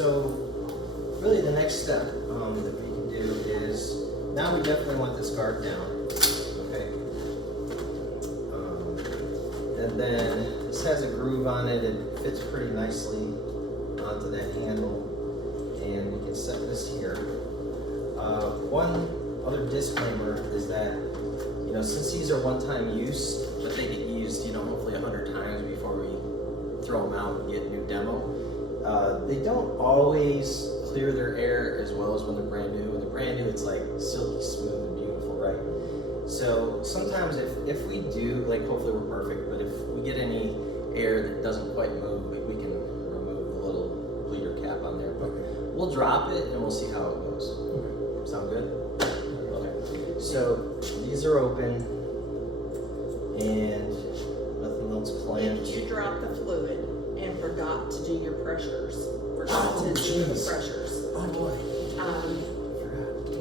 so really the next step that we can do is, now we definitely want this guard down, okay? And then this has a groove on it, it fits pretty nicely onto that handle, and we can set this here. One other disclaimer is that, you know, since these are one-time use, but they get used, you know, hopefully 100 times before we throw them out and get new demo, they don't always clear their air as well as when they're brand new. When they're brand new, it's like silky smooth and beautiful, right? So sometimes if we do, like hopefully we're perfect, but if we get any air that doesn't quite move, we can remove the little bleeder cap on there. But we'll drop it and we'll see how it goes. Okay. Sound good? Okay. So these are open and nothing else planned. If you drop the fluid and forgot to do your pressures, forgot to do the pressures, Oh boy.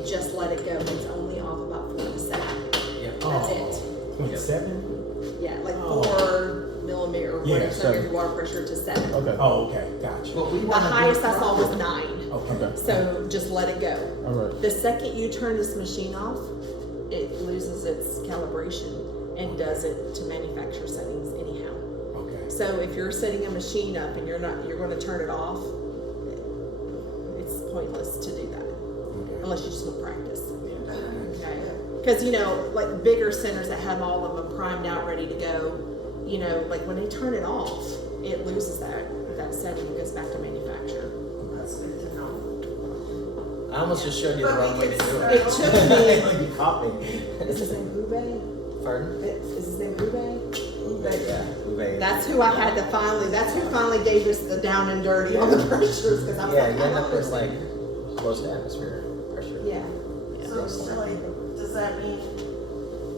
just let it go. It's only off about 4 to 7. Yeah. That's it. 27? Yeah, like Oh. 4 millimeter or Yeah, whatever, seven. your water pressure to 7. Okay. Oh, okay. Gotcha. What we The want to highest do, I saw was 9. Okay. So just let it go. All right. The second you turn this machine off, it loses its calibration and does it to manufacturer settings anyhow. Okay. So if you're setting a machine up and you're going to turn it off, it's pointless to do that Okay. unless you just want practice. Okay. Because you know, like bigger centers that have all of them primed out, ready to go, you know, like when they turn it off, it loses that setting and goes back to manufacturer. That's good to know. I almost just showed you the But wrong we way to can do start it. It took me. You caught me. Is his name Ube? Pardon? Is his name Ube? Uwe, yeah. Uwe. That's who I had to finally. That's who finally gave us the down and dirty on the pressures because I was Yeah, like, you I end don't up with like understand. close to atmospheric pressure. Yeah. So Shelley, does that mean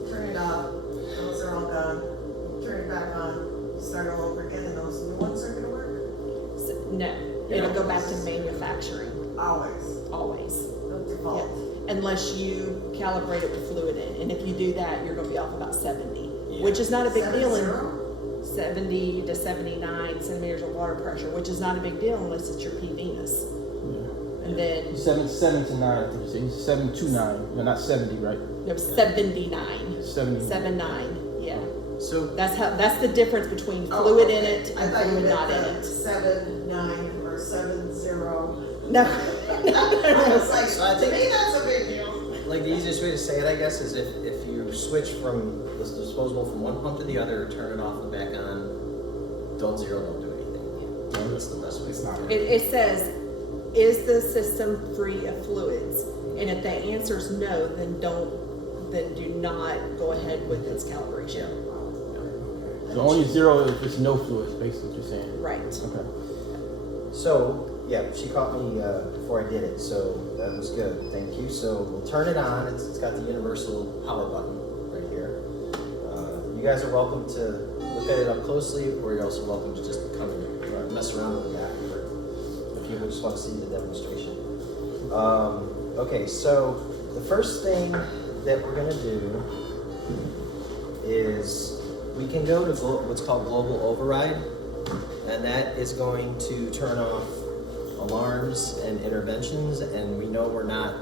turn it off, those are all done, turn it back on, start all over again, and those new ones are gonna work? So, no, it'll go back to manufacturing Always, always. the Yeah. default. Unless you calibrate it with fluid in, and if you do that, you're going to be off about 70, Yeah. which is not a big deal. 7-0? 70 to 79 centimeters of water pressure, which is not a big deal unless it's your P Venus. And then 7 to 9. I think you say 7 to 9. No, not 70, right? no 79, 70. 79. Yeah, So that's the difference between Oh, fluid in okay. it I and thought you fluid meant not in the it. 7-9 or 7-0. No, I was like, So I to think- me, that's a big deal. like the easiest way to say it, I guess, is if you switch from this disposable from one pump to the other, turn it off and back on, don't do anything. That's the best way. It's not. it says, is the system free of fluids? And if the answer is no, then do not go ahead with its calibration. The only 0 if it's no fluids, basically what you're saying. Right. Okay. So, yeah, she caught me before I did it, so that was good. Thank you. So we'll turn it on. It's got the universal power button right here. You guys are welcome to look at it up closely, or you're also welcome to just come and mess around with it afterward if you just want to see the demonstration. Okay, so the first thing that we're going to do is we can go to what's called global override, and that is going to turn off alarms and interventions, and we know we're not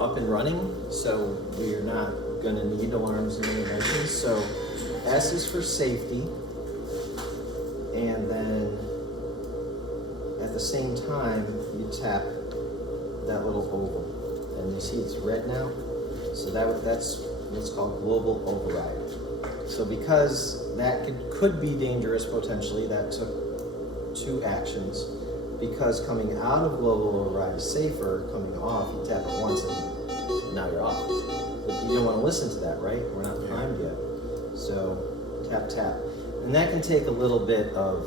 up and running, so we're not going to need alarms and interventions. So S is for safety, and then at the same time you tap that little oval, and you see it's red now, so that's what's called global override. So because that could be dangerous potentially, that took 2 actions. Because coming out of global override is safer, coming off, you tap it once and now you're off. But you don't want to listen to that, right? We're not primed yet. So tap, tap. And that can take a little bit of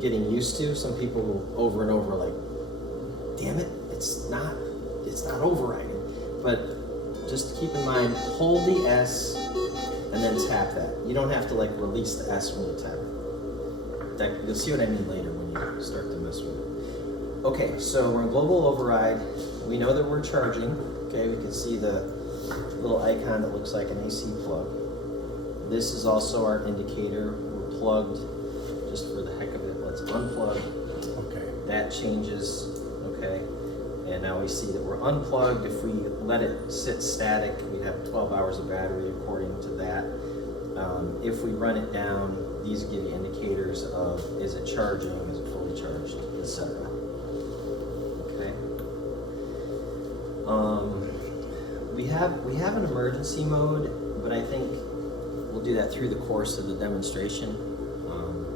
getting used to. Some people will over and over like, damn it, it's not overriding. But just keep in mind, hold the S and then tap that. You don't have to like release the S when you tap it. That, you'll see what I mean later when you start to mess with it. Okay, so we're in global override. We know that we're charging. Okay, we can see the little icon that looks like an AC plug. This is also our indicator. We're plugged. Just for the heck of it, let's unplug. that changes, okay? And now we see that we're unplugged. If we let it sit static, we have 12 hours of battery according to that. If we run it down, these give you indicators of is it charging, is it fully charged, etc. Okay. We have an emergency mode, but I think we'll do that through the course of the demonstration.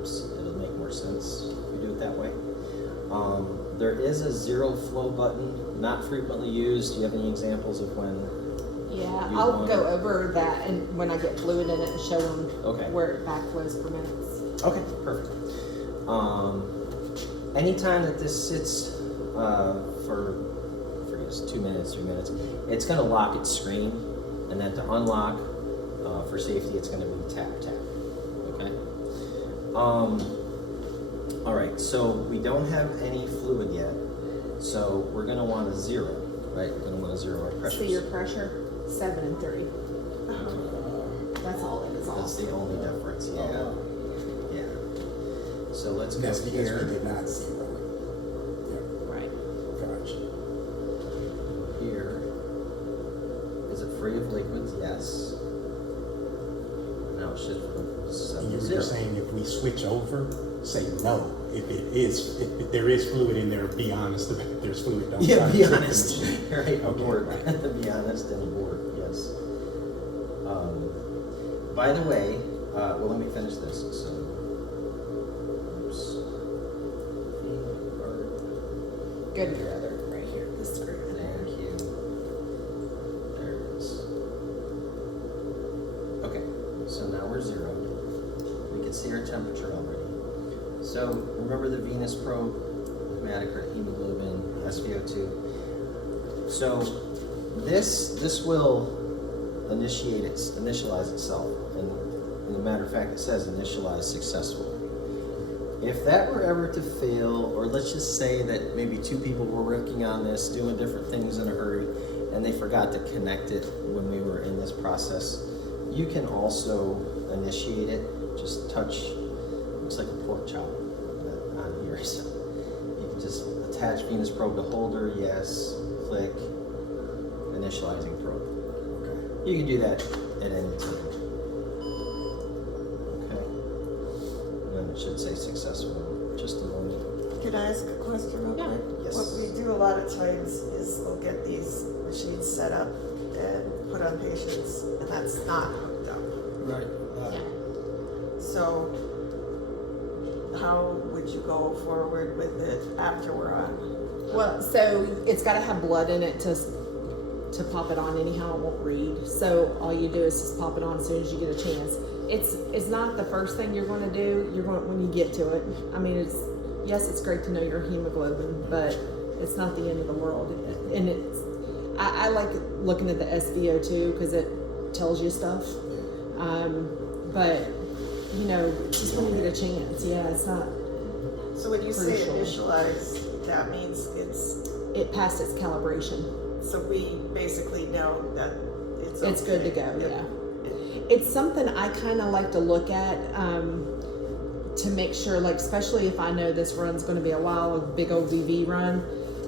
It'll make more sense if we do it that way. There is a zero flow button, not frequently used. Do you have any examples of when? Yeah, You I'll want- go over that and when I get fluid in it and show them Okay. where it backflows per minutes. Okay, perfect. Anytime that this sits for I guess 2 minutes, 3 minutes, it's going to lock its screen, and then to unlock for safety, it's going to be tap tap. Okay. All right. So we don't have any fluid yet, so we're going to want a zero, right? We're going to want to zero our pressure. So your pressure, 7 and 3. That's all it is. That's the only difference. Yeah. Yeah. So let's go That's because here. we did not zero Right. it. Gotcha. Here. Is it free of liquids? Yes. Now it should go 7 And you to were 0. just saying if we switch over, say no. If there is fluid in there, be honest about it. There's fluid. Don't Yeah, try to be trick the honest. machine. Right, Okay, board. right. Be honest and board, yes. By the way, well, let me finish this. So, oops. Go to your other right here, the screw. Thank you. There it is. Okay, so now we're zeroed. We can see our temperature already. So remember the Venus probe, hematocrit, hemoglobin, SpO2. So this will initialize itself, and as a matter of fact, it says initialize successfully. If that were ever to fail, or let's just say that maybe 2 people were working on this, doing different things in a hurry, and they forgot to connect it when we were in this process, you can also initiate it. Just touch, looks like a pork chop on here. So you can just attach Venus probe to holder, yes, click, initializing probe. Okay. You can do that at any time. Okay. And then it should say successful. Just a moment. Can I ask a question real Yeah. quick? Yes. What we do a lot of times is we'll get these machines set up and put on patients, and that's not hooked up. Right. Yeah. So how would you go forward with it after we're on? Well, so it's got to have blood in it to pop it on. Anyhow, it won't read. So all you do is just pop it on as soon as you get a chance. It's not the first thing you're going to do. You're going when you get to it. I mean, it's great to know your hemoglobin, but it's not the end of the world. And I like looking at the SpO2 because it tells you stuff. But you know, just when you get a chance, yeah, it's not. So when you say Crucial. initialize, that means It passed its calibration. so we basically know that it's It's good to okay. go. If- Yeah. It's something I kind of like to look at to make sure, like, especially if I know this run's going to be a while, a big old DV run,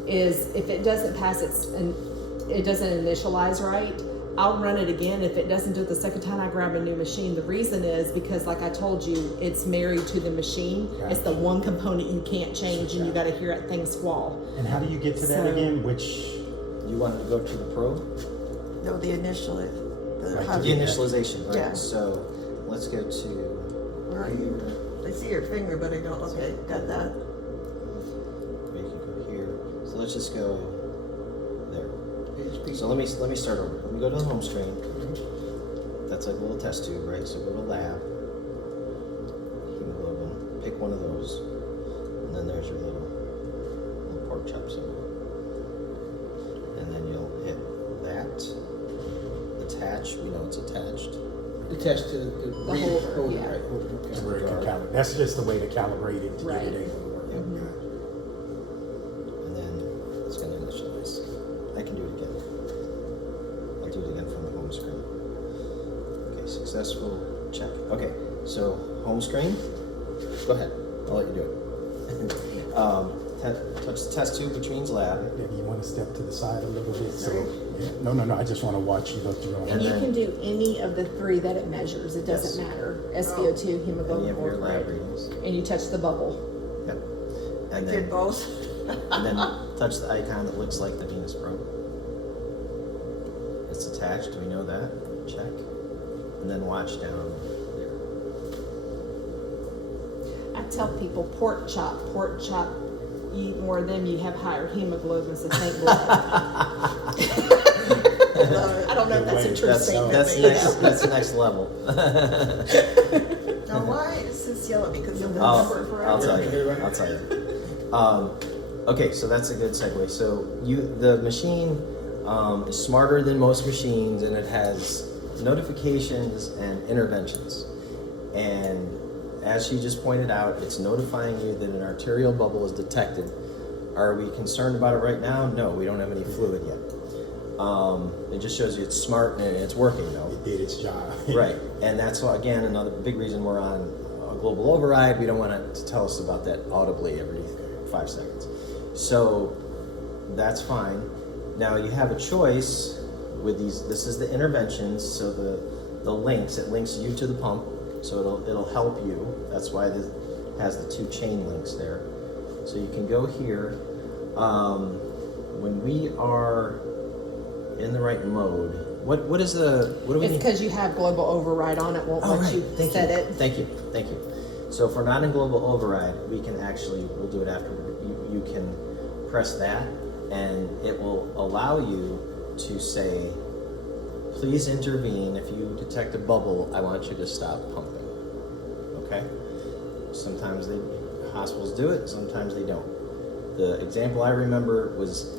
is if it doesn't pass it doesn't initialize right, I'll run it again. If it doesn't do it the second time, I grab a new machine. The reason is because, like I told you, it's married to the machine. It's the one component you can't change, and you got to hear that thing squall. And how do you get to that So- again? Which You want to go to the probe? No, the initial, Right, how The do you- initialization, right? Yeah. So let's go to where are you? I see your finger, but I don't, okay, got that. We can go here. So let's just go there. So let me start over. Let me go to the home screen. That's like a little test tube, right? So go to lab, hemoglobin. Pick one of those, and then there's your little pork chop symbol. And then you'll hit that. Attach. We know it's attached. Attached to the holder, yeah. right? Okay. is where it can calibrate. That's just the way to calibrate it to Right. get it able to work. Yep. And then it's going to initialize. I can do it again. I'll do it again from the home screen. Okay, successful, check. Okay, so home screen, go ahead. I'll let you do it. touch the test tube, which means lab. Maybe you want to step to the side a little bit. So, yeah. No. I just want to watch you go through all And You that. then- can do any of the 3 that it measures. It doesn't Yes. matter. SpO2, Any hemoglobin, of your lab corporate, readings. and you touch the bubble. Yep. I And did then, both. and then touch the icon that looks like the Venus probe. It's attached, we know that. Check. And then watch down there. I tell people pork chop. You eat more of them, you have higher hemoglobin, so thank blood. I don't know if that's a true That's statement. that's but, you next. know. That's next level. Now, why is this yellow? Because you'll I'll, remember it forever. I'll tell you. I'll tell you. Okay, so that's a good segue. So the machine is smarter than most machines, and it has notifications and interventions. And as she just pointed out, it's notifying you that an arterial bubble is detected. Are we concerned about it right now? No, we don't have any fluid yet. It just shows you it's smart and it's working though. It did its job. Right, and that's why, again, another big reason we're on a global override. We don't want it to tell us about that audibly every 5 seconds. So that's fine. Now you have a choice with these. This is the interventions. So the links. It links you to the pump. So it'll help you. That's why this has the 2 chain links there. So you can go here. When we are in the right mode. What do we It's need? because you have global override on it, won't Oh, let right. you Thank set you. it. Thank you. So if we're not in global override, we can actually, we'll do it after. You can press that, and it will allow you to say, please intervene. If you detect a bubble, I want you to stop pumping. Okay? Sometimes hospitals do it, sometimes they don't. The example I remember was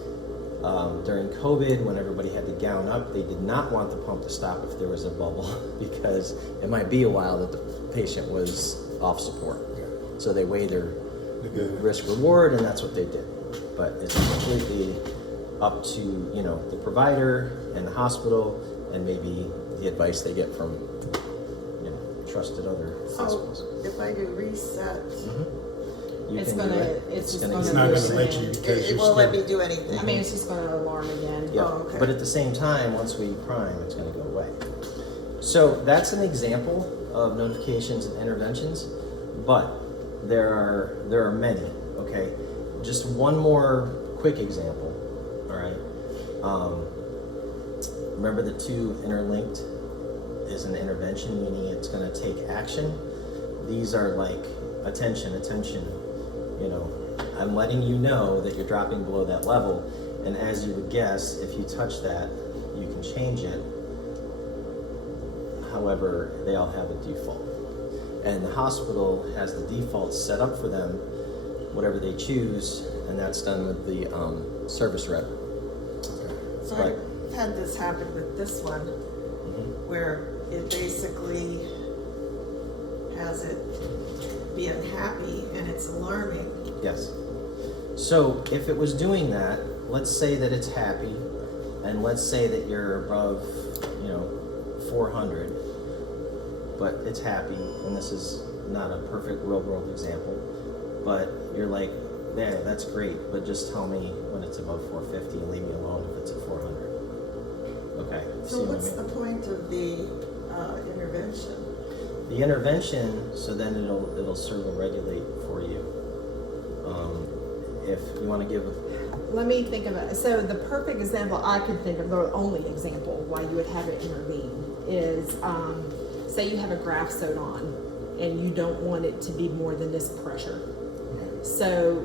during COVID, when everybody had to gown up, they did not want the pump to stop if there was a bubble because it might be a while that the patient was off support. So they weigh their risk reward, and that's what they did. But it's completely up to the provider and the hospital, and maybe the advice they get from trusted other hospitals. So if I do reset, You It's can gonna- do it. it's just gonna gonna It's give not you going a to let signal. you because it you're won't let still- me do anything. I mean, it's just going to alarm again. Yeah, Oh, okay. but at the same time, once we prime, it's going to go away. So that's an example of notifications and interventions, but there are many. Okay, just one more quick example. All right. Remember the 2 interlinked is an intervention, meaning it's going to take action. These are like attention. I'm letting you know that you're dropping below that level, and as you would guess, if you touch that, you can change it. However, they all have a default, and the hospital has the default set up for them, whatever they choose, and that's done with the service rep. So Right. I've had this happen with this one, where it basically has it be unhappy and it's alarming. Yes. So if it was doing that, let's say that it's happy, and let's say that you're above, 400, but it's happy, and this is not a perfect real world example, but you're like, yeah, that's great, but just tell me when it's above 450 and leave me alone if it's at 400. Okay. So see what I what's mean? the point of the intervention? The intervention, so then it'll servo-regulate for you. If you want to give Let me think of it. So the perfect example I could think of, the only example why you would have it intervene is, say you have a graft sewed on and you don't want it to be more than this pressure. So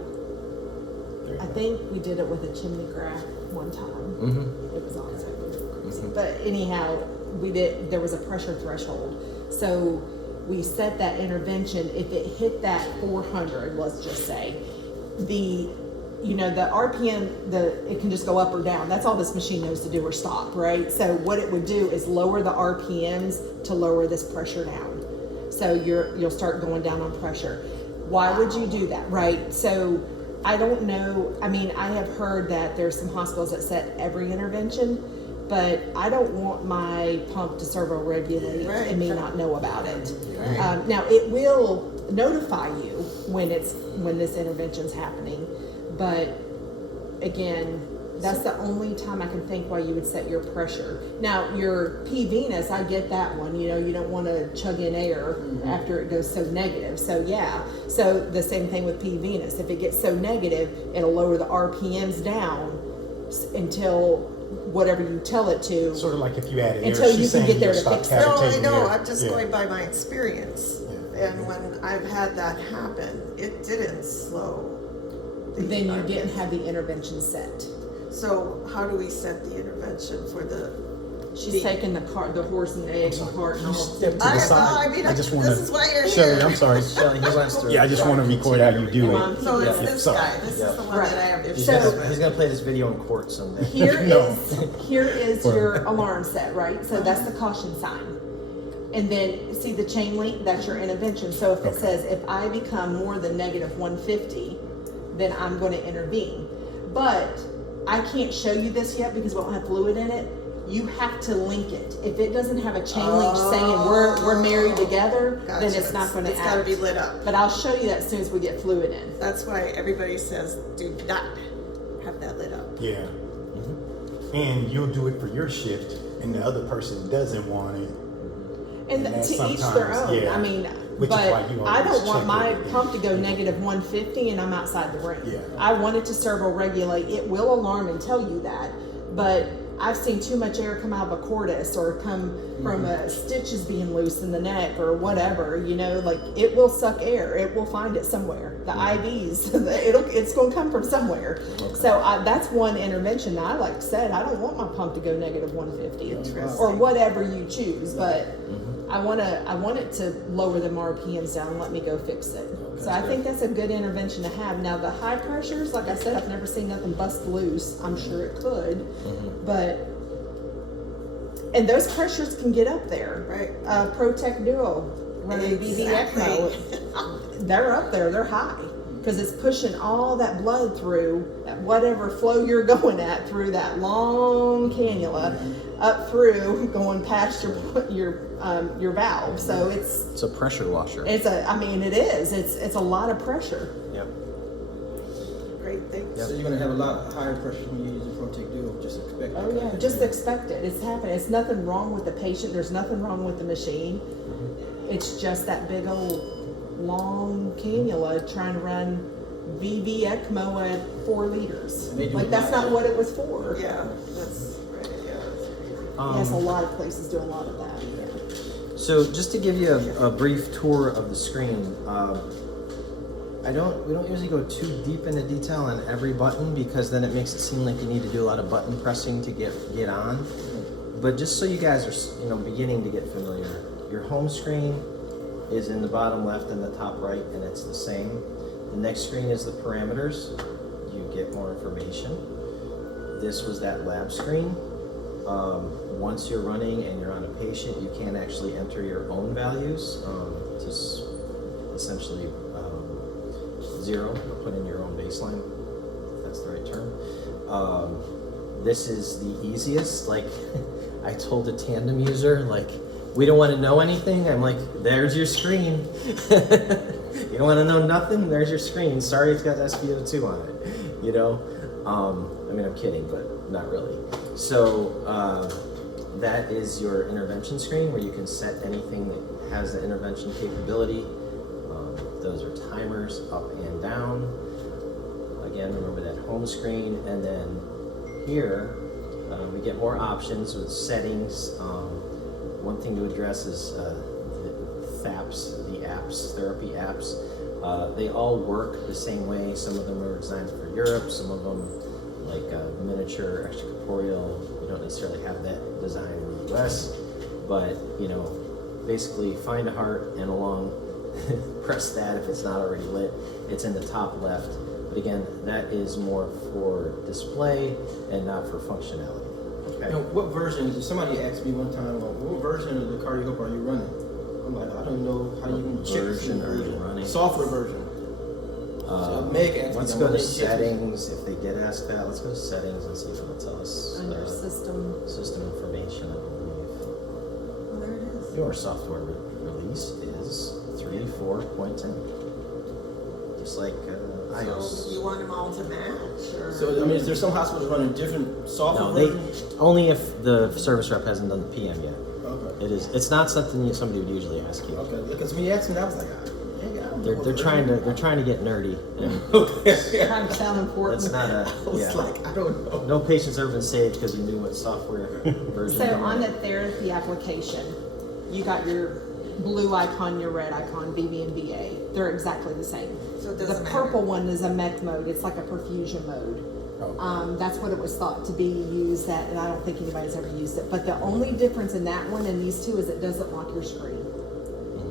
There you I go. think we did it with a chimney graft one time. Mm-hmm. It was awesome. Mhm. But anyhow, there was a pressure threshold. So we set that intervention. If it hit that 400, let's just say, the RPM, it can just go up or down. That's all this machine knows to do, or stop, right? So what it would do is lower the RPMs to lower this pressure down. So you'll start going down on pressure. Why would you do that, right? So I don't know. I mean, I have heard that there's some hospitals that set every intervention, but I don't want my pump to servo-regulate Right. and me not know about it. Right. Now it will notify you when this intervention's happening, But again, that's the only time I can think why you would set your pressure. Now, your P Venus, I get that one. You know, you don't want to chug in air after it goes so negative. So yeah, so the same thing with P Venus. If it gets so negative, it'll lower the RPMs down until whatever you tell it to. Sort of like if you add air, Until you she's can saying get there you'll to stop fix it. No, I cavitating know, air. I'm just Yeah. going by my experience. Yeah. And when I've had that happen, it didn't slow. the Then you RPM. didn't have the intervention set. So how do we set the intervention for the? She's taking the horse and egg part and all. Step to the I side. mean, I just want this is why you're Shelley, here. I'm sorry. Shelley, he wants to. Yeah, I just want to record how you do Come it. on. So it's Yeah. this Sorry. guy, this Yeah. is the one Right. that I have. He's So- gonna play this video in court someday. No. Here is Well. your alarm set, right? So that's the caution sign. And then see the chain link, that's your intervention. So if it Okay. says if I become more than negative 150, then I'm going to intervene. But I can't show you this yet because we don't have fluid in it. You have to link it. If it doesn't have a chain link saying we're married together, then Gotcha. it's not going to It's gotta act. be lit up. But I'll show you that as soon as we get fluid in. That's why everybody says, do not have that lit up. Yeah. And you'll do it for your shift, and the other person doesn't want it. And And to that each their sometimes, own. yeah. I mean, Which is but why you I always don't want check my it. pump to go negative 150 and I'm outside the ring. Yeah. I want it to servo regulate. It will alarm and tell you that, but I've seen too much air come out of a cordis or come from a stitches being loose in the neck or whatever. You know, like it will suck air. It will find it somewhere. The IVs, it's going to come from somewhere. So that's one intervention. Now, like I said, I don't want my pump to go negative 150 or whatever you choose, but I want it to lower them RPMs down and let me go fix it. So I think that's a good intervention to have. Now the high pressures, like I said, I've never seen nothing bust loose. I'm sure it could, but and those pressures can get up there. Right. Protect Duo running BV ECMO, they're up there. They're high because it's pushing all that blood through at whatever flow you're going at through that long cannula up through going past your valve. So It's a pressure washer. it is. It's a lot of pressure. Yep. Great thing. Yep. So you're gonna have a lot higher pressure when you use the Protect Duo, just expect that. Oh yeah, just expect it. It's happening. It's nothing wrong with the patient. There's nothing wrong with the machine. It's just that big old long cannula trying to run VV ECMO at 4 liters. They do Like a that's lot. not what it was for. Yeah, that's right, yeah, that's crazy. Yes, a lot of places do a lot of that. Yeah. So just to give you a brief tour of the screen, we don't usually go too deep into detail on every button because then it makes it seem like you need to do a lot of button pressing to get on. But just so you guys are beginning to get familiar, your home screen is in the bottom left and the top right, and it's the same. The next screen is the parameters. You get more information. This was that lab screen. Once you're running and you're on a patient, you can actually enter your own values to essentially 0, or put in your own baseline, if that's the right term. This is the easiest. Like I told a Tandem user, like, we don't want to know anything. I'm like, there's your screen. You don't want to know nothing? There's your screen. Sorry it's got SpO2 on it, you know? I mean, I'm kidding, but not really. So that is your intervention screen where you can set anything that has the intervention capability. Those are timers up and down. Again, remember that home screen. And then here, we get more options with settings. One thing to address is the THAPs, the apps, therapy apps. They all work the same way. Some of them are designed for Europe, some of them, like miniature, extracorporeal, you don't necessarily have that design in the US. But, basically find a heart and along, press that if it's not already lit. It's in the top left. But again, that is more for display and not for functionality. Okay. Now, what version? Somebody asked me one time, like, what version of the CardioHope are you running? I'm like, I don't know how you can check this version are you version. running? Software version. So Meg asked me Let's that go one to day, she asked me- settings. If they did ask that, let's go to settings and see if it'll tell us Under system. system information, I believe. Well, there it is. Your software release is 3.4.10. Just like So you want them all to match, or? So, I mean, is there some hospitals running different software No, they versions? only if the service rep hasn't done the PM yet. Okay. It is. It's not something somebody would usually ask you. Okay, because when you asked me, I was like, yeah, I don't know what They're trying version. to get nerdy. And Okay. Trying to sound important. that's not a. I was Yeah. like, I don't know. No patient's ever been saved because you knew what software version. So they were on the in. therapy application, you got your blue icon, your red icon, BB and BA. They're exactly the same. So it The doesn't matter. purple one is a mech mode. It's like a perfusion mode. Okay. That's what it was thought to be used at, and I don't think anybody's ever used it. But the only difference in that one and these two is it doesn't lock your screen.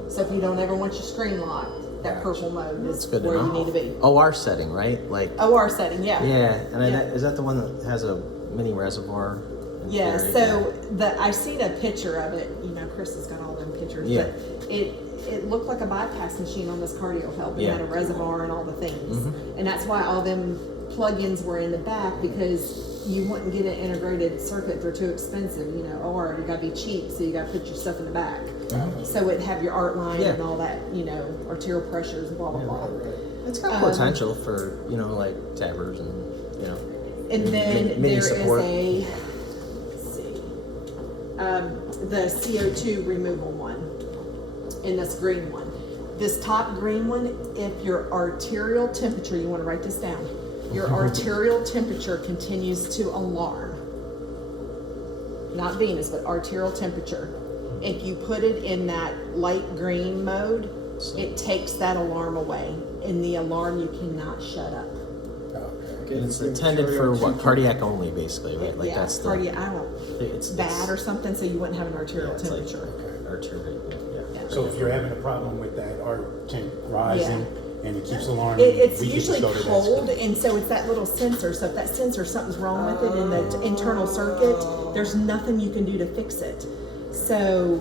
So if you don't ever want your screen locked, that purple mode That's is good to where you know. need to be. OR setting, right? Like. OR setting, yeah. Yeah, and Yeah. is that the one that has a mini reservoir? in Yeah, theory? so I seen a picture of it. You know, Chris has got all them pictures, Yeah. but it looked like a bypass machine on this cardio help. It Yeah. had a reservoir and all the things, Mhm. and that's why all them plugins were in the back because you wouldn't get an integrated circuit; they're too expensive. You know, or you got to be cheap, so you got to put your stuff in the back. So it'd have your art line Yeah. and all that. You know, arterial pressures, blah blah Yeah. blah. It's got Um, potential for like tabbers and And then mini there is support. let's see, the CO2 removal one, in this green one. This top green one, if your arterial temperature, you want to write this down, your arterial temperature continues to alarm, not venous, but arterial temperature. If you put it in that light green mode, it takes that alarm away. In the alarm, you cannot shut up. Okay, it's intended for what cardiac only, basically, right? Like Yeah, that's the. cardiac, I don't, It's bad or something, so you wouldn't have an arterial yeah, it's like temperature. arterial. Yeah. Yeah. So if you're having a problem with that art tank rising and it keeps alarming, It's we can just usually go to that cold, screen. and so it's that little sensor. So if that sensor, something's wrong with it in the internal circuit, there's nothing you can do to fix it. So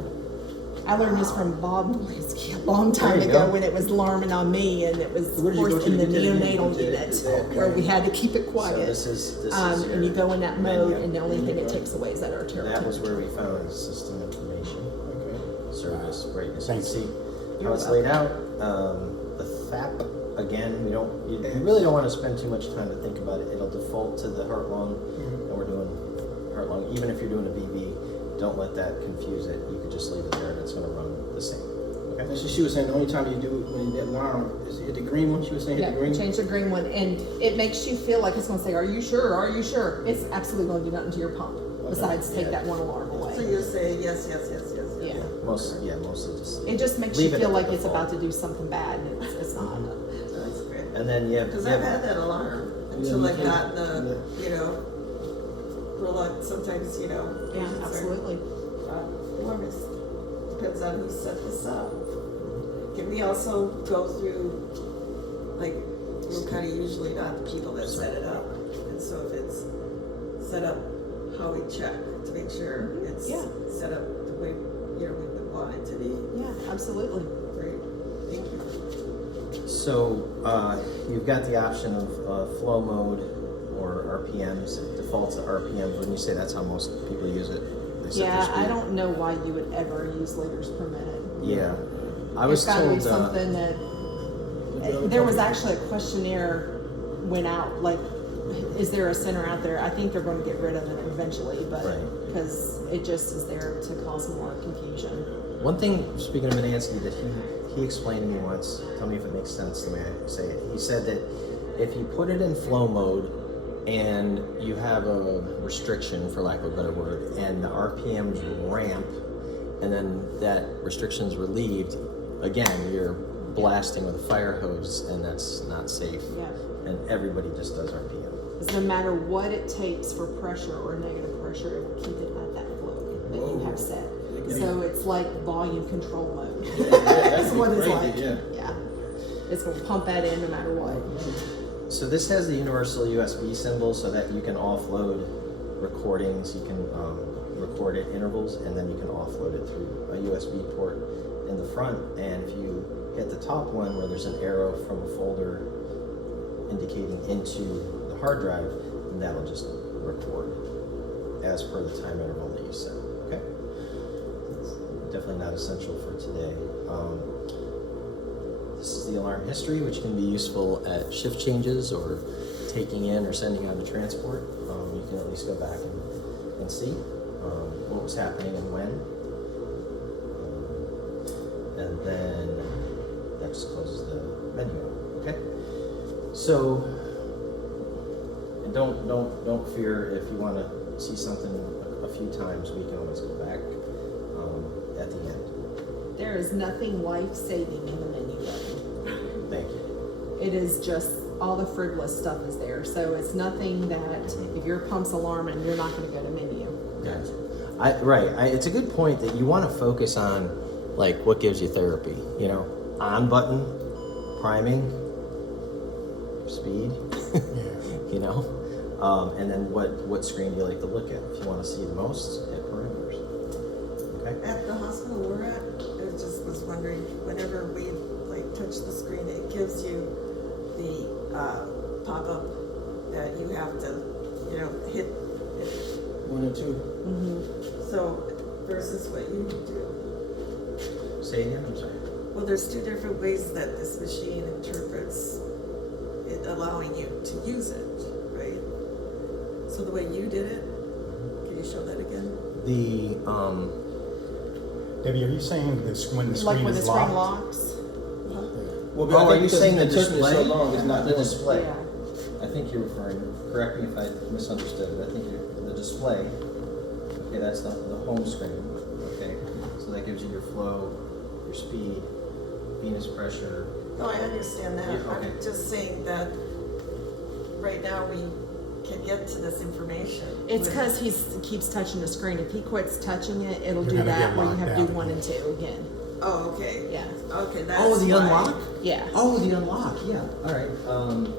I learned this from Bob Malinsky a long time There you ago go. when it was alarming on me, and it was of Where did you course go to in the to get that neonatal unit? unit where we had to keep it So quiet. this is your And you go in that mode, menu. and the only thing it takes away is that arterial That was temperature. where we found system information, Okay. service, brightness. Thank You see You're how it's welcome. laid out. The FAP again. You really don't want to spend too much time to think about it. It'll default to the heart lung, and we're doing heart lung. Even if you're doing a VV, don't let that confuse it. You could just leave it there, and it's going to run the same. Okay. And she was saying the only time you do it when that alarm is hit the green one. She was saying hit Yeah, the green. change the green one, and it makes you feel like it's going to say, "Are you sure? Are you sure?" It's absolutely going to do nothing to your pump besides take that one alarm away. So you're saying yes, yes, yes, yes, yes. Yeah. Mostly just. It just makes leave you it feel at like the it's default. about to do something bad, and it's not. That's great. And then you have. Because I've had that alarm until you I've can- gotten the, like sometimes, Yeah, patients are, absolutely. Enormous. Depends on who set this up. Can we also go through, like, we're kind of usually not the people that set it up. And so if it's set up, how we check to make sure it's Yeah. set up the way, we would want it to be. Yeah, absolutely. Great, thank you. So you've got the option of flow mode or RPMs. It defaults to RPMs. When you say that's how most people use it. They set their Yeah, I speed. don't know why you would ever use liters per minute. Yeah, I was It's got to be told. something that. There was actually a questionnaire went out, like, is there a center out there? I think they're going to get rid of it eventually, but Right. because it just is there to cause more confusion. One thing, speaking of Manansky, that he explained to me once, tell me if it makes sense the way I say it. He said that if you put it in flow mode and you have a restriction, for lack of a better word, and the RPMs ramp, and then that restriction's relieved, again, you're blasting with a fire hose, and that's not safe. Yeah. And everybody just does RPM. Because no matter what it takes for pressure or negative pressure, it will keep it at that flow that you have set. So it's like volume control mode. That's what it's crazy, like. yeah. It's going to pump that in no matter what. So this has the universal USB symbol so that you can offload recordings. You can record at intervals, and then you can offload it through a USB port in the front. And if you hit the top one where there's an arrow from a folder indicating into the hard drive, then that'll just record as per the time interval that you set. Okay? It's definitely not essential for today. This is the alarm history, which can be useful at shift changes or taking in or sending on to transport. You can at least go back and see what was happening and when. And then that just closes the menu. Okay. So, and don't fear if you want to see something a few times. We can always go back at the end. There is nothing life-saving in the menu button. Thank you. It is just, all the frivolous stuff is there. So it's nothing that if your pump's alarming, you're not going to go to menu. Gotcha. It's a good point that you want to focus on, like, what gives you therapy. You know, on button, priming, speed. You know, and then what screen do you like to look at? If you want to see the most, at perimeters. Okay. At the hospital we're at, I just was wondering, whenever we like touch the screen, it gives you the pop-up that you have to, you know, hit. 1 and 2. So versus what you do. Say again. I'm sorry. Well, there's 2 different ways that this machine interprets it, allowing you to use it, right? So the way you did it, can you show that again? The Debbie, are you saying this when the Like screen when the is screen locked? locks. Well, Oh, are you because saying the it's interpreted display? so long, it's not The doing it. display. Yeah. I think you're referring. Correct me if I misunderstood, but I think the display. Okay, that's the home screen. Okay, so that gives you your flow, your speed, venous pressure. No, I understand that. Yeah, okay. I'm just saying that right now we can get to this information. It's because he keeps touching the screen. If he quits touching it, it'll You're do gonna that get where you locked have to do out 1 again. and 2 again. Oh, okay. Yeah. Okay, that's Oh, the why. unlock. Yeah. Oh, the unlock. Yeah. All right.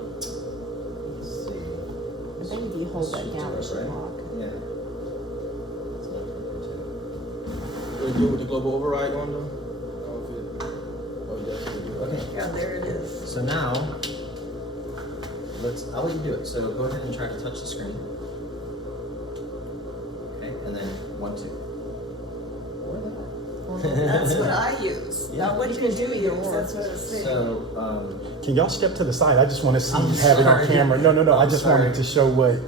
Let's see. I think if you hold that Should down, do it should right? lock. Yeah. That's not working too. Will it do it with the global override on though? Oh, it does. Okay. Yeah, there it is. So now, I'll let you do it. So go ahead and try to touch the screen. Okay, and then 1, 2. Or that. That's what I use. Yeah. Now, what You do can you do either use? or. That's what I was saying. So, Can y'all step to the side? I just want to see I'm have it on sorry. camera. No. I I'm just sorry. wanted to show what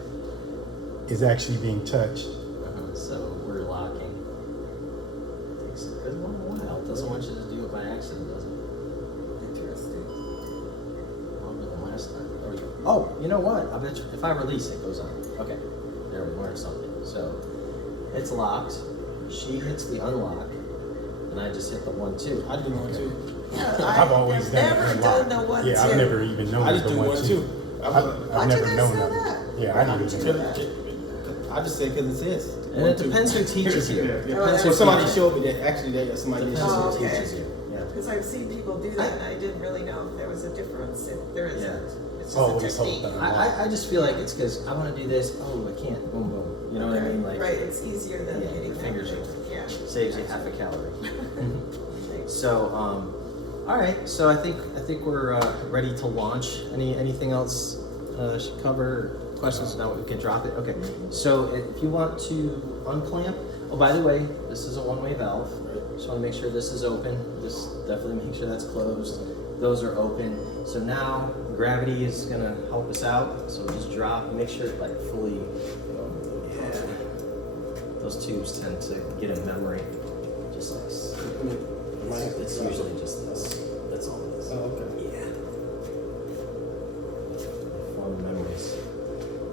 is actually being touched. so we're locking. Takes a good long while. Doesn't want you to do it by accident, does it? Interesting. Longer than last time. There we go. Oh, you know what? I bet you, if I release it, goes on. Okay, there we learned something. So it's locked. She hits the unlock, and I just hit the 1, 2. I do 1, 2. Yeah, I've always done never it done unlocked. the 1, Yeah, 2. I've never even known I just the do 1, 1, 2. 2. I've Why'd you never guys known know that. that? Yeah, I Why'd didn't you even do know that? that. I just say because it says. And it depends who teaches you. Yeah. Depends Oh, who So somebody teaches showed me that actually somebody did Depends show who Oh, me. okay. teaches you. Yeah. Because I've seen people do that, and I didn't really know if there was a difference. If there isn't, Yeah. it's just Oh, a it's hold technique. down. I just feel like it's because I want to do this. Oh, I can't. Boom, boom. You know what I Okay, mean? Like, right, it's easier than Yeah, hitting your fingers that. are- Yeah. saves you half a calorie. So, all right. So I think we're ready to launch. Anything else should cover? Questions? No, we can drop it. Okay. So if you want to unclamp. Oh, by the way, this is a one-way valve. Just want to make sure this is open. Just definitely make sure that's closed. Those are open. So now gravity is gonna help us out. So just drop. Make sure it like fully. Yeah. Those tubes tend to get a memory. Just like. It's usually just this. That's all it is. Oh, okay. Yeah. Fond memories.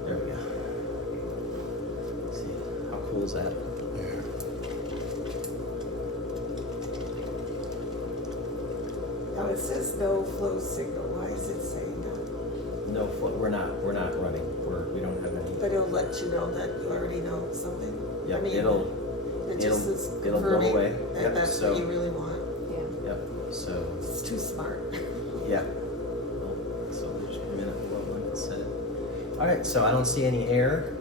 There we go. See, how cool is that? Yeah. Now it says no flow signal. Why is it saying that? No, we're not running. We don't have any. But it'll let you know that you already know something. Yeah, I mean, it'll it just is it'll go confirming away. that Yep, that's so- what you really want. Yeah. Yep. So It's too smart. yeah. So there's a minute what one said. All right. So I don't see any air.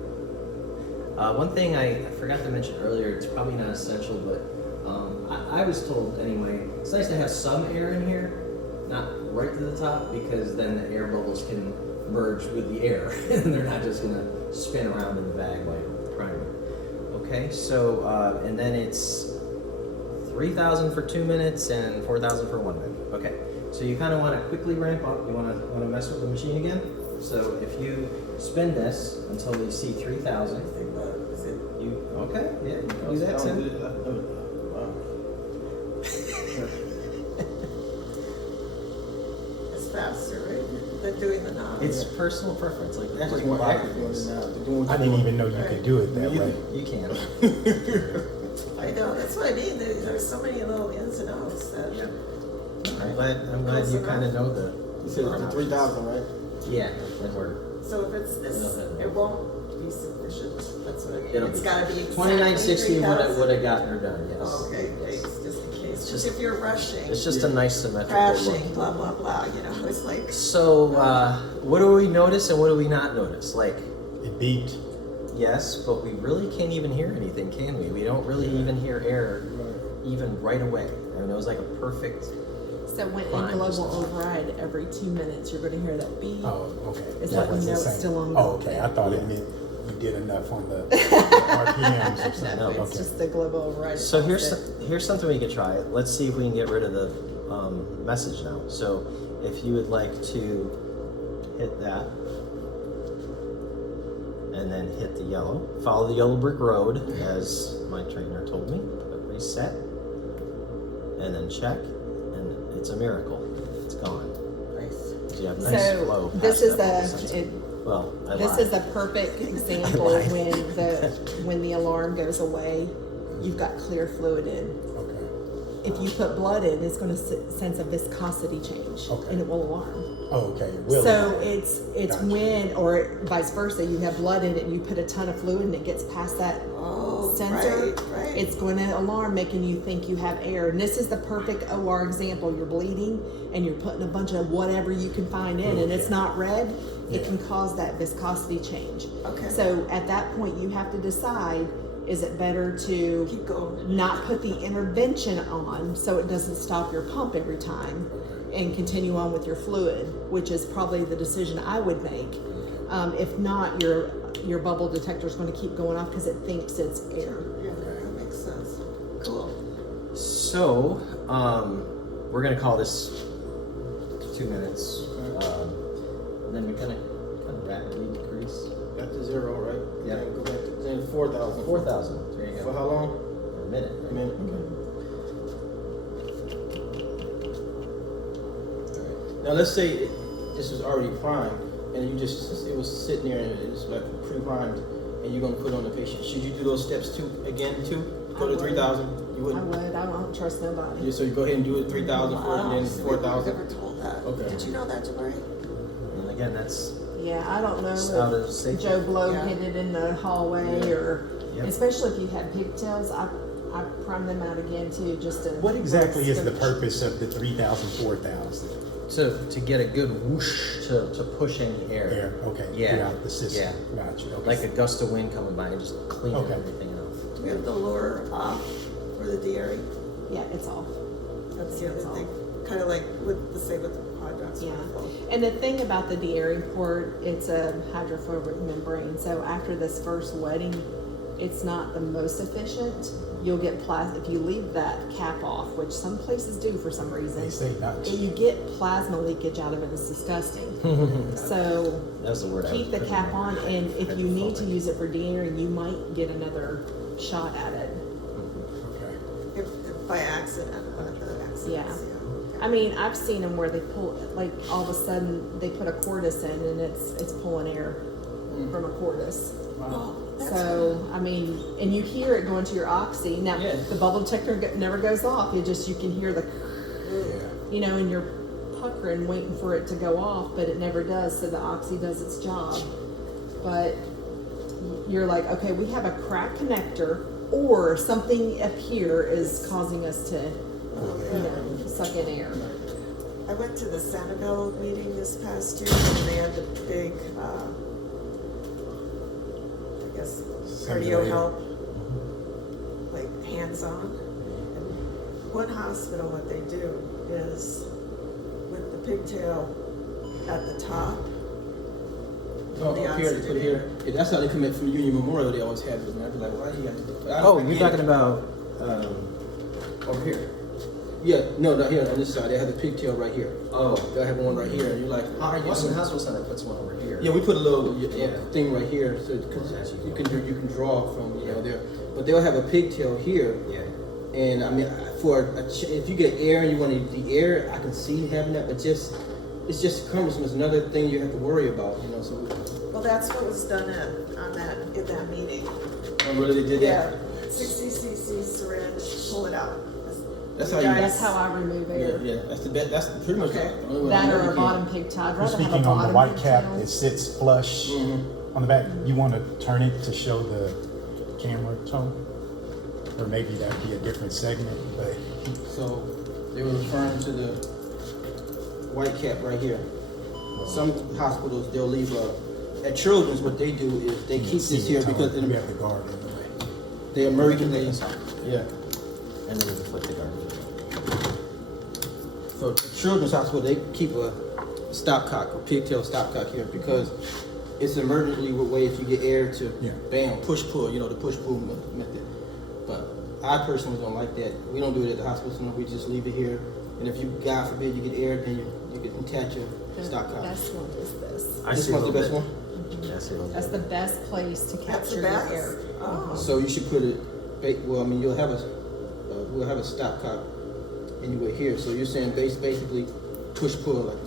One thing I forgot to mention earlier. It's probably not essential, but I was told anyway. It's nice to have some air in here, not right to the top, because then the air bubbles can merge with the air, and they're not just gonna spin around in the bag like primer. Okay. So and then it's 3,000 for 2 minutes and 4,000 for 1 minute. Okay. So you kind of want to quickly ramp up. You want to mess with the machine again. So if you spin this until you see 3,000, Is it you okay? Yeah, you can do that too. Wow. it's faster, right? Than doing the knob. It's personal preference. Like That's just working more body accurate than moves. now. They're doing what I they're didn't doing. even know you could do it that way. You can. I know, that's what I mean, there's so many little ins and outs that. Yeah. I'm glad you kind of know the. You said it's 3,000, right? Yeah, that worked. So if it's this, it won't be sufficient, that's what I mean, It'll it's be- gotta be exactly 2960 would 3,000. have gotten her done. Yes. Oh, okay, Yes. thanks, just in case, It's just just- if you're rushing, It's just a nice symmetrical crashing, look. blah, blah, blah, you know, it's like, So, what do we notice and what do we not notice? Like, It beeped. yes, but we really can't even hear anything, can we? We don't really even hear air even right away. I mean, it was like a perfect. So when in Fine. global override, every 2 minutes you're going to hear that beep. Oh, okay. It's That letting was you the know it's same. still on. Oh, okay. I thought it meant you did enough on the RPMs or something. No, it's Okay. just the global override. So here's It's here's something we could try. Let's see if we can get rid of the message now. So if you would like to hit that, and then hit the yellow, follow the yellow brick road as my trainer told me. Reset, and then check, and it's a miracle. It's gone. nice. You have nice flow. So this past is that the sensor. it, Well, I this lied. is the perfect example lied. when the alarm goes away, you've got clear fluid in. Okay. If you put blood in, it's going to sense a viscosity change, Okay. and it will alarm. Oh, okay. It will. So it's Gotcha. when, or vice versa, you have blood in it, and you put a ton of fluid, and it gets past that Oh, sensor. right. It's going to alarm, making you think you have air. And this is the perfect OR example. You're bleeding, and you're putting a bunch of whatever you can find in, and it's Okay. not red. It Yeah. can cause that viscosity change. Okay. So at that point, you have to decide: is it better to Keep going. not put the intervention on so it doesn't stop your pump every time and continue on with your fluid, which is probably the decision I would make. If not, your bubble detector is going to keep going off because it thinks it's air. Yeah, that makes sense. Cool. So, we're gonna call this 2 minutes. And then we kind of rapidly decrease. Got to 0, right? Yeah. Then go back to then 4,000. 4,000. There you For go. how long? A minute. A Right? minute. Okay. Now let's say this was already primed, and you just it was sitting there and it was like pre-primed, and you're gonna put it on the patient. Should you do those steps too? Go I to would. 3,000. You I wouldn't. would. I don't trust nobody. Yeah, so you go ahead and do it 3,000 first, and then See, we 4,000. never told that. Okay. Did you know that, Jabari? And again, that's Yeah, I don't know just out if of safety. Joe Blow Yeah. hid it in the hallway Yeah. or, Yep. especially if you had pigtails. I prime them out again too, just to. What exactly is the purpose of the 3,000, 4,000? To get a good whoosh to push any air. Air, okay, Yeah. throughout the system. Yeah. Gotcha. Okay. Like a gust of wind coming by and just cleaning Okay. everything off. Do we have the lure off for the DRE? Yeah, it's off. That's the other thing. Kind of like with the same with the quadrants. Yeah. And the thing about the Deary port, it's a hydrophobic membrane. So after this first wetting, it's not the most efficient. You'll get if you leave that cap off, which some places do for some reason. They say not to. You get plasma leakage out of it. It's disgusting. So That was the word I was keep the putting cap in. on, and if you need to Hydrophobic. use it for Deary, you might get another shot at it. Okay. If by accident, one of the accidents. Yeah. I mean, I've seen them where they pull, like all of a sudden they put a cordis in and it's pulling air from a cordis. Oh, that's So, I mean, and you hear it going to your oxy. Now, Yeah. the bubble detector never goes off. You can hear the, Yeah. and you're puckering waiting for it to go off, but it never does. So the oxy does its job. But you're like, okay, we have a crack connector or something up here is causing us to, suck in air. I went to the Sanibel meeting this past year, and they had the big, I guess, cardio Simulator. help, like hands-on. And one hospital, what they do is with the pigtail at the top. Oh, The up here, they put it here. oxygenator. Yeah, that's how they come in from Union Memorial. They always have it. And I'd be like, why do you have to do it? But I Oh, get you're it. talking about Over here. Yeah, no, not here on this side. They have the pigtail right here. Oh, They'll have one right here, and you're like, how are you? Western Hospital Center puts one over here. Yeah, we put a little Yeah. thing right here, so cause you can draw from there. But they'll have a pigtail here, Yeah. and I mean if you get air and you want the air, I can see having that, but it's just cumbersome. It's another thing you have to worry about, you know. So Well, that's what was done in that meeting. I really did Yeah, that. 60 cc syringe, pull it out. That's how you. That's how I remove air. Yeah, that's the best. That's pretty much Okay. the only way I That know or you a can. bottom pigtail. I'd You're rather have a speaking on the bottom white cap, pigtail. it sits flush Mhm. on the back. You want to turn it to show the camera tone? Or maybe that'd be a different segment, but So they were referring to the white cap right here. Some hospitals they'll leave at Children's. What they do is they you keep see this the here tone. because You have the guard anyway. they emergency. Yeah. And then we can flip the guard. So Children's Hospital, they keep a stopcock, a pigtail stopcock here because it's an emergency way if you get air to Yeah. bam, push pull, you know, the push pull method. But I personally don't like that. We don't do it at the hospital center. We just leave it here. And if you, God forbid, you get air, then you can attach your The stopcock. best one is this. I This see a one's the little best bit. one. Yeah, I see a little That's the bit. best place to That's capture the your best. air. Oh. So you should put it. Well, I mean, you'll have we'll have a stopcock anyway here. So you're saying basically push pull like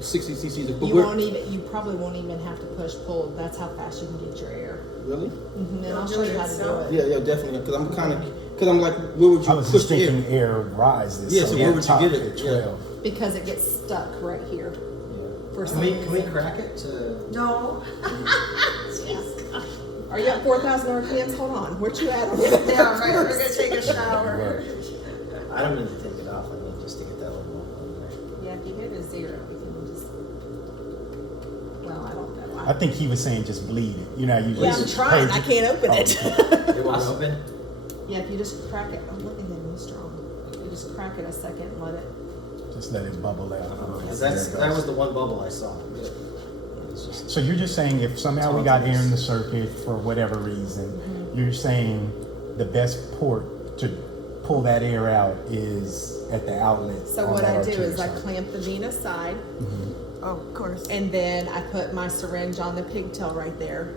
60 cc's. But You probably won't even have to push pull. That's how fast you can get your air. Really? And It'll I'll do show it you how to itself. do it. Yeah, definitely. Because I'm like, where would I you was push just the air? thinking air rises. Yeah, so where the would you top get it? at Yeah. 12. Because it gets stuck right here. For Can some we reason. crack it to? No. Are you at 4,000 RPMs? Hold on. Where'd you at? Yeah, right, we're gonna take a shower. I don't need to take it off. I mean, just to get that little one there. Yeah, if you go to 0, we can just. Well, I don't know. I think he was saying just bleed it. You know, you Yeah, I'm just trying. purge I it. can't open Oh, it. okay. It won't open? Yeah, if you just crack it. Oh, look at that, it's strong. You just crack it a second and let it. Just let it bubble out. Because There that's it that goes. was the one bubble I saw. It's just So you're just saying if somehow we got air in the circuit for whatever reason, Mm-hmm. you're saying the best port to pull that air out is at the outlet. So on what that I do is I arterial side. clamp the venous side, Oh, of course. and then I put my syringe on the pigtail right there,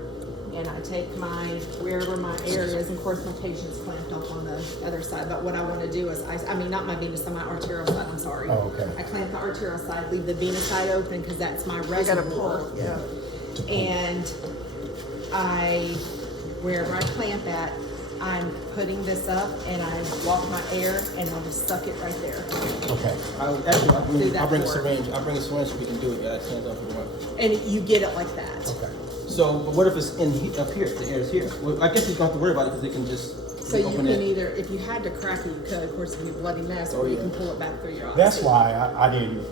and I take wherever my air is. And of course, my patient's clamped up on the other side. But what I want to do is, I mean, not my venous side, my arterial side. I'm sorry. Oh, okay. I clamp the arterial side, leave the venous side open because that's my You gotta reservoir. pull, yeah. To pull. And wherever I clamp at, I'm putting this up and I walk my air and I'll just suck it right there. Okay. I'll Do that bring a for syringe. I'll bring a syringe so we can do it, guys. Hands off the one. And you get it like that. Okay. So, but what if it's up here? The air is here. Well, I guess you don't have to worry about it because they can just So you open can it. either, if you had to crack it, you could, of course, if you bloody mess, or Oh, you yeah. can pull it back through your eyes. That's why I didn't.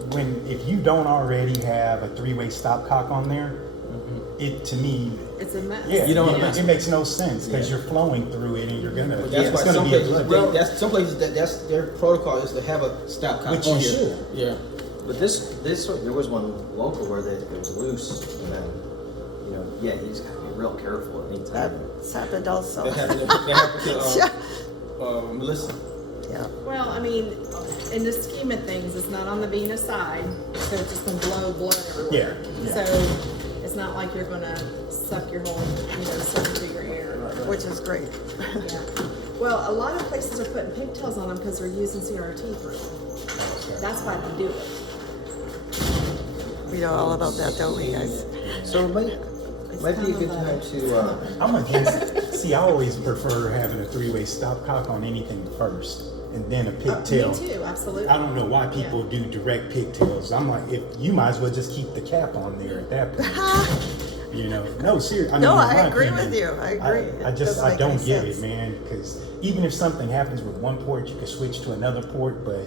If you don't already have a three-way stopcock on there, it to me, It's a mess. yeah, You don't it, wanna mess it with makes no sense because Yeah. you're flowing through it and you're gonna. But that's it's why gonna some be a places, blood. some places that's their protocol is to have a stopcock Which on you here. should. Yeah. But there was one local where it was loose, and then, yeah, you just gotta be real careful at any time. That's happened also. That happened to Melissa. Yeah. Well, I mean, in the scheme of things, it's not on the venous side, so it's just gonna blow blood everywhere. Yeah, yeah. So it's not like you're gonna suck your whole, suck through your air. Which is great. Yeah. Well, a lot of places are putting pigtails on them because they're using CRT for them. That's why they do it. We know all about that, don't we, guys? So it might be a good time to, I'm against. See, I always prefer having a three-way stopcock on anything first, and then a pigtail. Me too, absolutely. I don't know why people do direct pigtails. I'm like, if you might as well just keep the cap on there at that point. No, seriously. I mean, No, in I my agree opinion, with you. I agree. I It just doesn't I make don't any get sense. it, man. Because even if something happens with one port, you can switch to another port. But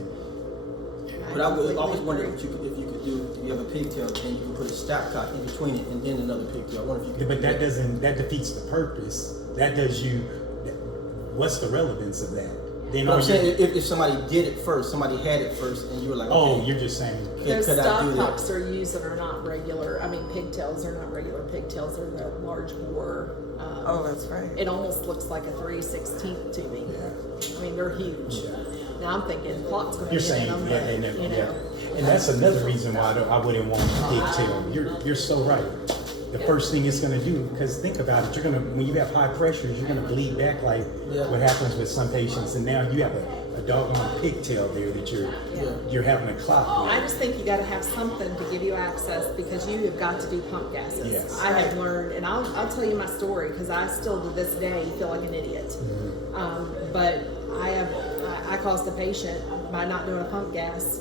But I would completely always wonder agree. if you could do, if you have a pigtail and you can put a stopcock in between it and then another pigtail. I wonder if you could. but do that defeats the purpose. That does you. What's the relevance of that? Then But I'm all saying you- if somebody did it first, somebody had it first, and you were like, oh, okay, you're just saying. Those could I stop do that? cocks they're using are not regular. I mean, pigtails are not regular pigtails. They're the large bore. Oh, that's right. It almost looks like a 3/16 to me. I mean, they're huge. Yeah. Now I'm thinking clot's going to You're get saying, in them, yeah, but, and, you know. and that's another reason why I wouldn't want pigtail. You're so right. The first thing it's gonna do, because think about it, when you have high pressures, you're gonna bleed back like Yeah. what happens with some patients, and now you have a doggone pigtail there that you're having a clot I with. just think you got to have something to give you access because you have got to do pump gases. Yes. I have learned, and I'll tell you my story because I still to this day feel like an idiot. But I caused a patient by not doing a pump gas.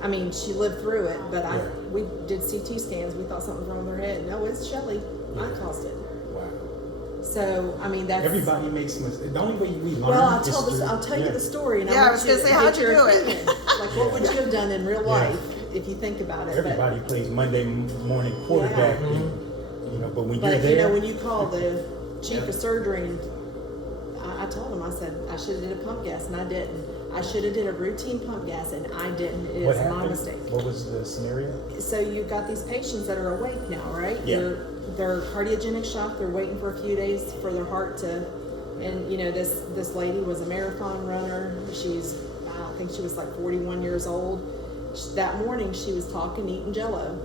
I mean, she lived through it, but Yeah. we did CT scans. We thought something was wrong with her head. No, it's Shelley. I caused it. Wow. So I mean, that's Everybody makes mistakes. The only way we learn Well, I'll is tell through- I'll tell you yeah. the story, and Yeah, I want was you gonna to say, get how'd you your do it? opinion. Like, what would you have done in real life if you think about it? But- Everybody plays Monday morning quarterback, but when you're But there, you know, when you call the chief of surgery, and I told him, I said I should have did a pump gas, and I didn't. I should have did a routine pump gas, and I didn't. It what is my happened? mistake. What was the scenario? So you've got these patients that are awake now, right? Yeah. They're cardiogenic shock. They're waiting for a few days for their heart to. And you know, this lady was a marathon runner. I think she was like 41 years old. That morning she was talking, eating Jello,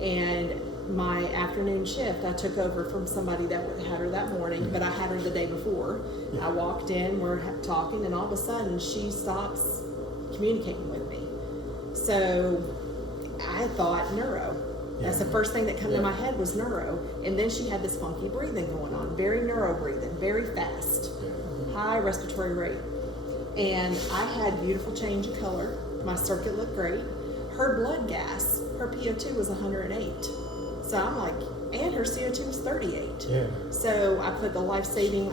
and my afternoon shift, I took over from somebody that had her that morning, but I had her the day before. I walked in, we're talking, and all of a sudden she stops communicating with me. So I thought neuro. That's the first thing that came to my head was neuro. And then she had this funky breathing going on, very neuro breathing, very fast, high respiratory rate. And I had beautiful change of color. My circuit looked great. Her blood gas, her PO2 was 108. So I'm like, and her CO2 was 38. Yeah. So I put the life-saving,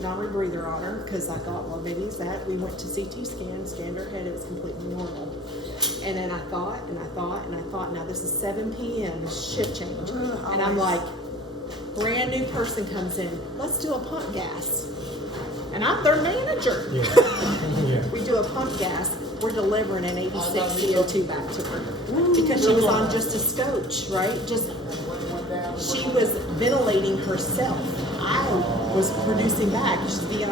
non-rebreather on her because I thought, well, maybe it's that. We went to CT scan, scanned her head, it was completely normal. And then I thought, now this is 7 p.m., shift change. And I'm like, brand new person comes in, let's do a pump gas. And I'm their manager. Yeah. Yeah. We do a pump gas, we're delivering an 86 CO2 back to her. Because she was on just a scotch, right? She was ventilating herself. I was producing back. She's VA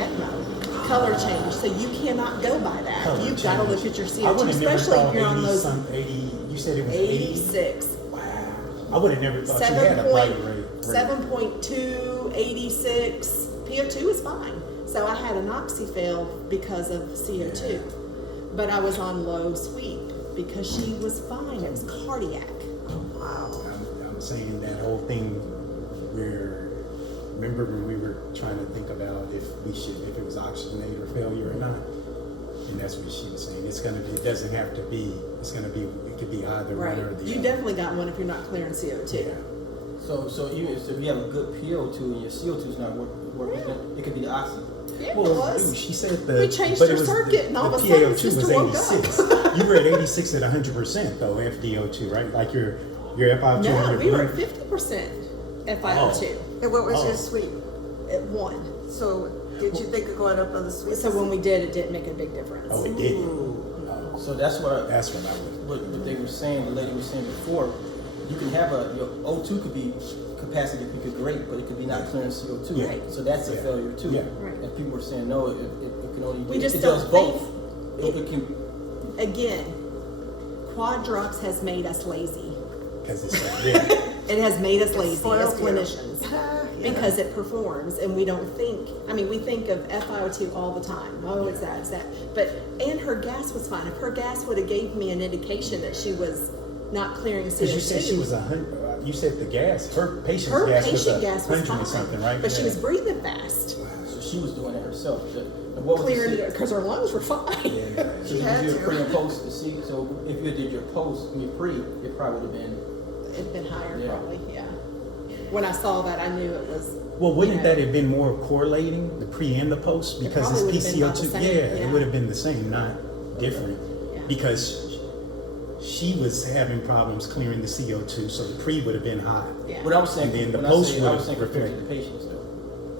ECMO. Color change. So you cannot go by that. Color You've got to look at your I CO2, would have never especially if thought you're on 80 those some 80. You said it was 80. 86. Wow. I would have never thought you had a bite rate. 7.2, 86. PO2 is fine. So I had an oxy fail because of CO2. But I was on low sweep because she was fine. It was cardiac. I'm saying that whole thing where, remember when we were trying to think about if it was oxygenate or failure or not? And that's what she was saying. It doesn't have to be, it could be either Right. one or the You other. definitely got one if you're not clearing CO2. Yeah. So even if you have a good PO2 and your CO2 is not working, it could be the oxygen. Yeah, it Well, was. she said We changed but her it was circuit and all the of a sudden PaO2 sister was woke up. 86. You were at 86 at 100% though, FDO2, right? Like your FiO2 No, on we your were at blood. 50% FiO2 And what was Oh. your sweep? at 1. So did you think of going up on the sweep? So when we did, it didn't make a big difference. Oh, it did. So that's what That's what I was. what they were saying. The lady was saying before. You can have your O2 could be capacity could be great, but it could be not clearing CO2. Yeah. Right. So that's a Yeah. failure too. Yeah. Right. And people were saying no, it can only We it, just it don't does both. think- It can. Again, Quadrox has made us lazy. Because it's yeah. It has made us lazy as Spoiled you. clinicians because it performs and we don't think. I mean, we think of FiO2 all the time. Oh, it's that, it's that. And her gas was fine. If her gas would have gave me an indication that she was not clearing CO2. Because you said she was 100. You said the gas. Her patient's her gas patient was gas was 100 fine, or something, right? but she Yeah. was breathing fast, So she was doing it herself. And what was the clearing C- it because her lungs were fine. Yeah. So She you had did to. your pre and post to see. So if you did your post, your pre, it probably would have been. It'd been higher, Yeah. probably. Yeah. When I saw that, I knew it was. Well, wouldn't you know, that have been more correlating, the pre and the post? It Because probably it's would've been about the PCO2. same, Yeah, yeah. it would have been the same, not different. Yeah. Because she was having problems clearing the CO2, so the pre would have been high. Yeah. What I was saying, And then the when post I would was saying have compared to reflected. the patients though.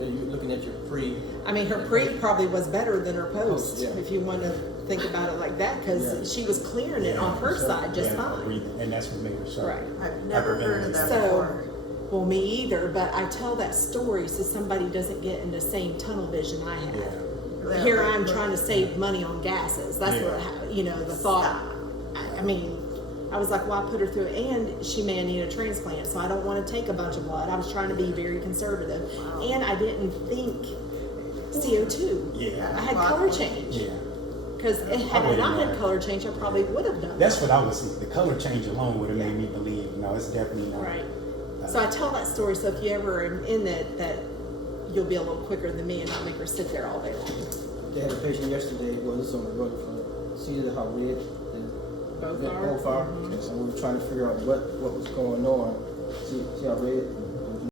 You're looking at your pre. I mean, her pre probably was better than her post, Yeah. if you want to think about it like that, because Yeah. she was clearing it on her side just Yeah, fine. breathing, and that's what made her so. Right. I've never heard of that So, before. well, me either, but I tell that story so somebody doesn't get in the same tunnel vision I had. Yeah. Yeah, here right, I'm right. trying to save money on gases. That's Yeah. what, you know, the thought. I mean, I was like, well, I put her through it, and she may need a transplant, so I don't want to take a bunch of blood. I was trying to be very conservative. Wow. And I didn't think CO2. Yeah. I had color change. Yeah. Because had I not had color change, I probably would have done That's that. what I was thinking. The color change alone would have made me believe, no, it's definitely not. Right. So I tell that story, so if you ever are in that you'll be a little quicker than me and not make her sit there all day long. They had a patient yesterday, well, this is on the road front. See how red Both the are? both are? Mhm. So we were trying to figure out what was going on. See how red?